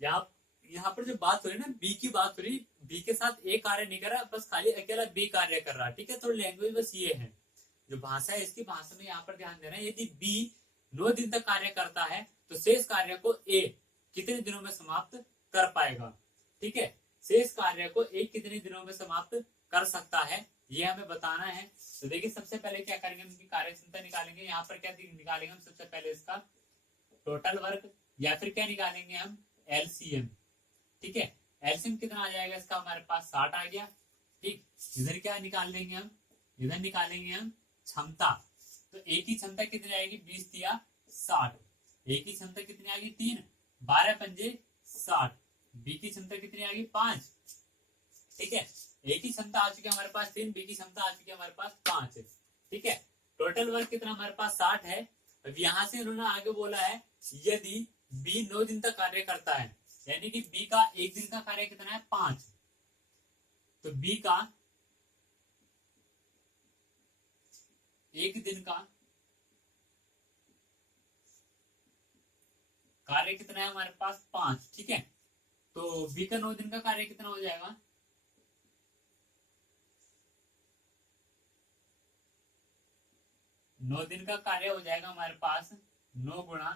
यहाँ पर जो बात हो रही है ना, बी की बात हो रही, बी के साथ ए कार्य नहीं कर रहा, बस खाली अकेला बी कार्य कर रहा है। ठीक है, तो लैंग्वेज बस ये है, जो भाषा है इसकी भाषा में यहाँ पर ध्यान देना है। यदि बी 9 दिन तक कार्य करता है तो शेष कार्य को ए कितने दिनों में समाप्त कर पाएगा। ठीक है, शेष कार्य को ए कितने दिनों में समाप्त कर सकता है, ये हमें बताना है। तो देखिए सबसे पहले क्या करेंगे, उनकी कार्य क्षमता निकालेंगे। यहाँ पर क्या निकालेंगे हम, सबसे पहले इसका टोटल वर्क, या फिर क्या निकालेंगे हम, एलसीएम। ठीक है, एलसीएम कितना आ जाएगा इसका, हमारे पास 60 आ गया। ठीक, इधर क्या निकाल लेंगे हम, इधर निकालेंगे हम क्षमता। तो ए की क्षमता कितनी आएगी, 20 दिया 60। ए की क्षमता कितनी आएगी, 3, 12 पंजे 60। बी की क्षमता कितनी आएगी, 5। ठीक है, ए की क्षमता आ चुकी है हमारे पास 3, बी की क्षमता आ चुकी है हमारे पास 5। ठीक है, टोटल वर्क कितना हमारे पास 60 है। अब यहां से उन्होंने आगे बोला है यदि बी 9 दिन तक कार्य करता है, यानी कि बी का एक दिन का कार्य कितना है, 5। तो बी का एक दिन का कार्य कितना है हमारे पास, 5। ठीक है, तो बी का 9 दिन का कार्य कितना हो जाएगा, 9 दिन का कार्य हो जाएगा हमारे पास 9 गुणा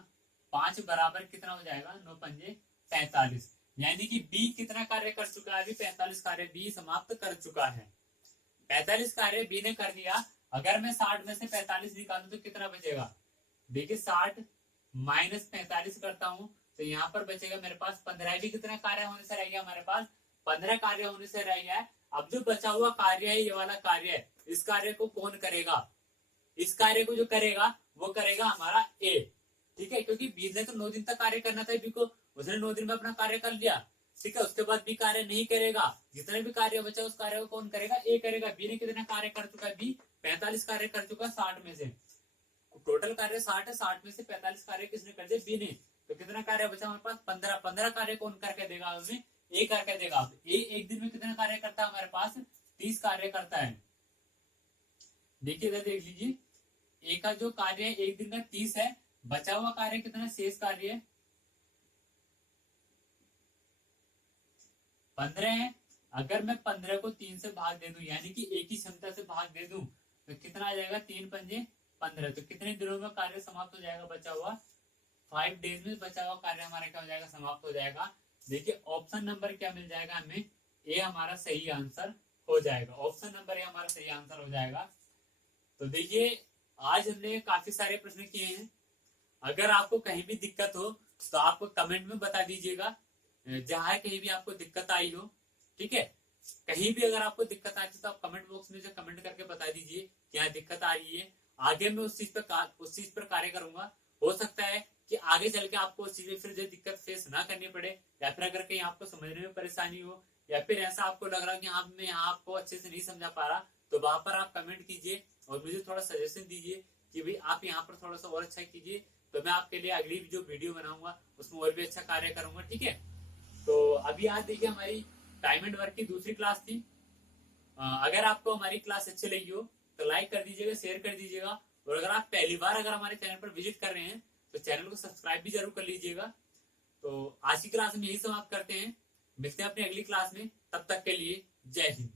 5 बराबर कितना हो जाएगा, 9 पंजे 45। यानी कि बी कितना कार्य कर चुका है, अभी 45 कार्य बी समाप्त कर चुका है। 45 कार्य बी ने कर दिया। अगर मैं 60 में से 45 निकालू तो कितना बचेगा, देखिए 60 माइनस 45 करता हूं तो यहाँ पर बचेगा मेरे पास 15। भी कितना कार्य होने से रह गया हमारे पास, 15 कार्य होने से रह गया है। अब जो बचा हुआ कार्य है, ये वाला कार्य है, इस कार्य को कौन करेगा, इस कार्य को जो करेगा वो करेगा हमारा ए। ठीक है, क्योंकि बी ने तो 9 दिन तक कार्य करना था बी को, उसने 9 दिन में अपना कार्य कर लिया। ठीक है, उसके बाद बी कार्य नहीं करेगा, जितने भी कार्य बचा उस कार्य को कौन करेगा, ए करेगा। बी ने कितना कार्य कर चुका है, बी 45 कार्य कर चुका है 60 में से। टोटल कार्य 60 है, 60 में से 45 कार्य किसने कर दिया, बी ने। तो कितना कार्य बचा हमारे पास, 15। 15 कार्य कौन करके देगा हमें, ए करके देगा। ए एक दिन में कितना कार्य करता है हमारे पास, 30 कार्य करता है। देखिए इधर देख लीजिए, ए का जो कार्य है एक दिन का 30 है, बचा हुआ कार्य कितना, शेष कार्य है 15 है। अगर मैं 15 को 3 से भाग दे दूं, यानी कि ए की क्षमता से भाग दे दूं, तो कितना आ जाएगा, 3 पंजे 15। तो कितने दिनों में कार्य समाप्त हो जाएगा, बचा हुआ 5 डेज में बचा हुआ कार्य हमारा क्या हो जाएगा, समाप्त हो जाएगा। देखिए ऑप्शन नंबर क्या मिल जाएगा हमें, ए हमारा सही आंसर हो जाएगा। ऑप्शन नंबर ए हमारा सही आंसर हो जाएगा। तो देखिए आज हमने काफी सारे प्रश्न किए हैं। अगर आपको कहीं भी दिक्कत हो तो आप कमेंट में बता दीजिएगा, जहां कहीं भी आपको दिक्कत आई हो। ठीक है, कहीं भी अगर आपको दिक्कत आती है तो आप कमेंट बॉक्स में जो कमेंट करके बता दीजिए कि यहाँ दिक्कत आ रही है। आगे मैं उस चीज पर कार्य करूंगा। हो सकता है कि आगे चल के आपको उस चीज में फिर जो दिक्कत फेस ना करनी पड़े, या फिर अगर कहीं आपको समझने में परेशानी हो, या फिर ऐसा आपको लग रहा कि हाँ मैं यहाँ आपको अच्छे से नहीं समझा पा रहा, तो वहां पर आप कमेंट कीजिए और मुझे थोड़ा सजेशन दीजिए कि भाई आप यहाँ पर थोड़ा सा और अच्छा कीजिए, तो मैं आपके लिए अगली जो वीडियो बनाऊंगा उसमें और भी अच्छा कार्य करूंगा। ठीक है, तो अभी आज देखिए हमारी टाइम एंड वर्क की दूसरी क्लास थी। अगर आपको हमारी क्लास अच्छी लगी हो तो लाइक कर दीजिएगा, शेयर कर दीजिएगा, और अगर आप पहली बार अगर हमारे चैनल पर विजिट कर रहे हैं तो चैनल को सब्सक्राइब भी जरूर कर लीजिएगा। तो आज की क्लास में यही समाप्त करते हैं, मिलते हैं अपनी अगली क्लास में, तब तक के लिए जय हिंद।